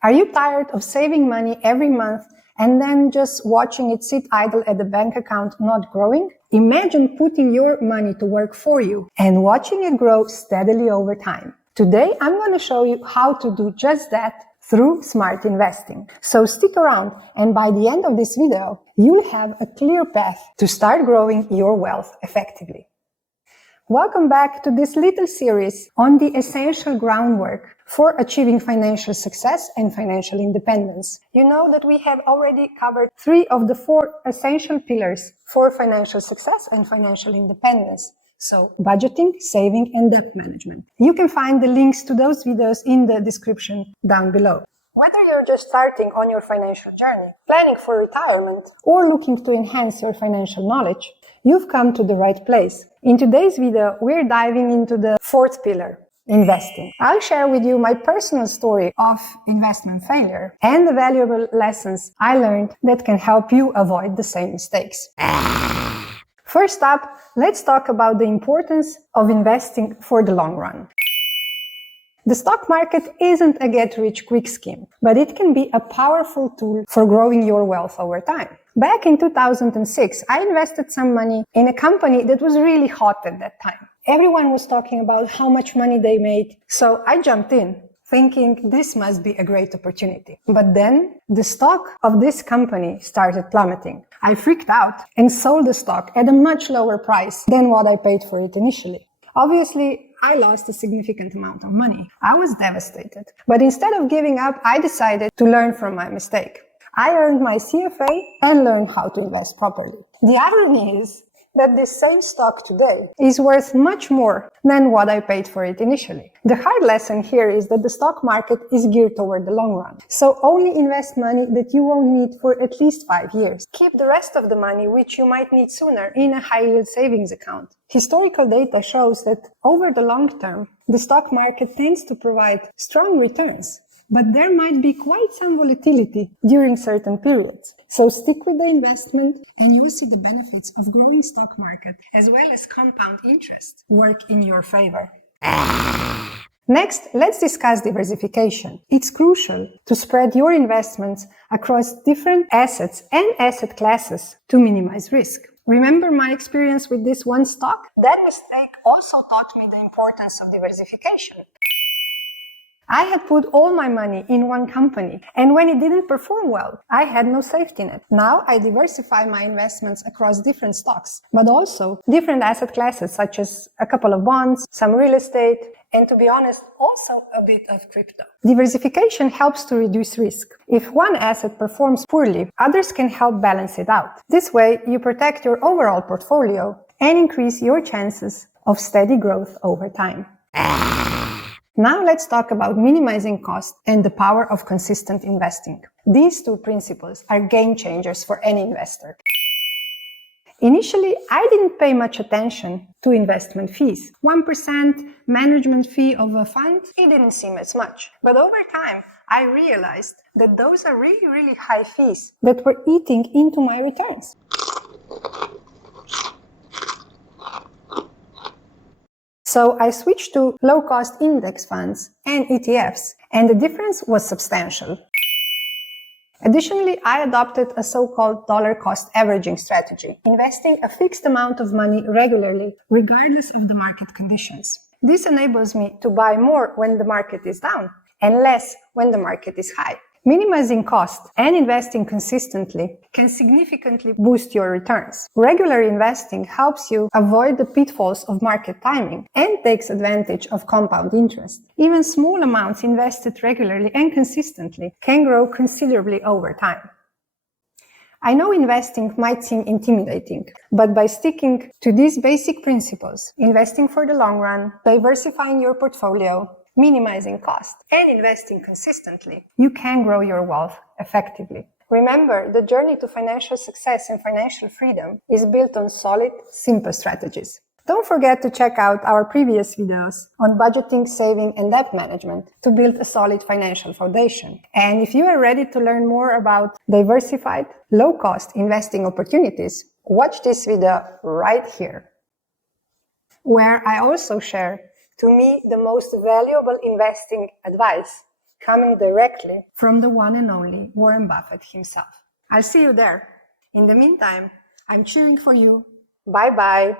Are you tired of saving money every month and then just watching it sit idle at the bank account not growing? Imagine putting your money to work for you and watching it grow steadily over time. Today, I'm going to show you how to do just that through smart investing. So stick around, and by the end of this video, you'll have a clear path to start growing your wealth effectively. Welcome back to this little series on the essential groundwork for achieving financial success and financial independence. You know that we have already covered 3 of the 4 essential pillars for financial success and financial independence. So, budgeting, saving, and debt management. You can find the links to those videos in the description down below. Whether you're just starting on your financial journey, planning for retirement, or looking to enhance your financial knowledge, you've come to the right place. In today's video, we're diving into the 4th pillar, investing. I'll share with you my personal story of investment failure and the valuable lessons I learned that can help you avoid the same mistakes. First up, let's talk about the importance of investing for the long run. The stock market isn't a get-rich-quick scheme, but it can be a powerful tool for growing your wealth over time. Back in 2006, I invested some money in a company that was really hot at that time. Everyone was talking about how much money they made, so I jumped in, thinking this must be a great opportunity. But then the stock of this company started plummeting. I freaked out and sold the stock at a much lower price than what I paid for it initially. Obviously, I lost a significant amount of money. I was devastated. But instead of giving up, I decided to learn from my mistake. I earned my CFA and learned how to invest properly. The irony is that this same stock today is worth much more than what I paid for it initially. The hard lesson here is that the stock market is geared toward the long run. So only invest money that you won't need for at least 5 years. Keep the rest of the money, which you might need sooner, in a high-yield savings account. Historical data shows that over the long term, the stock market tends to provide strong returns. But there might be quite some volatility during certain periods. So stick with the investment and you'll see the benefits of growing stock market as well as compound interest work in your favor. Next, let's discuss diversification. It's crucial to spread your investments across different assets and asset classes to minimize risk. Remember my experience with this one stock? That mistake also taught me the importance of diversification. I had put all my money in one company, and when it didn't perform well, I had no safety net. Now I diversify my investments across different stocks, but also different asset classes such as a couple of bonds, some real estate, and to be honest, also a bit of crypto. Diversification helps to reduce risk. If one asset performs poorly, others can help balance it out. This way, you protect your overall portfolio and increase your chances of steady growth over time. Now let's talk about minimizing cost and the power of consistent investing. These 2 principles are game changers for any investor. Initially, I didn't pay much attention to investment fees. 1% management fee of a fund, it didn't seem as much. But over time, I realized that those are really high fees that were eating into my returns. So I switched to low-cost index funds and ETFs, and the difference was substantial. Additionally, I adopted a so-called dollar-cost averaging strategy, investing a fixed amount of money regularly, regardless of the market conditions. This enables me to buy more when the market is down and less when the market is high. Minimizing cost and investing consistently can significantly boost your returns. Regular investing helps you avoid the pitfalls of market timing and takes advantage of compound interest. Even small amounts invested regularly and consistently can grow considerably over time. I know investing might seem intimidating, but by sticking to these basic principles, investing for the long run, diversifying your portfolio, minimizing cost, and investing consistently, you can grow your wealth effectively. Remember, the journey to financial success and financial freedom is built on solid, simple strategies. Don't forget to check out our previous videos on budgeting, saving, and debt management to build a solid financial foundation. And if you are ready to learn more about diversified, low-cost investing opportunities, watch this video right here, where I also share, to me, the most valuable investing advice coming directly from the one and only Warren Buffett himself. I'll see you there. In the meantime, I'm cheering for you. Bye-bye.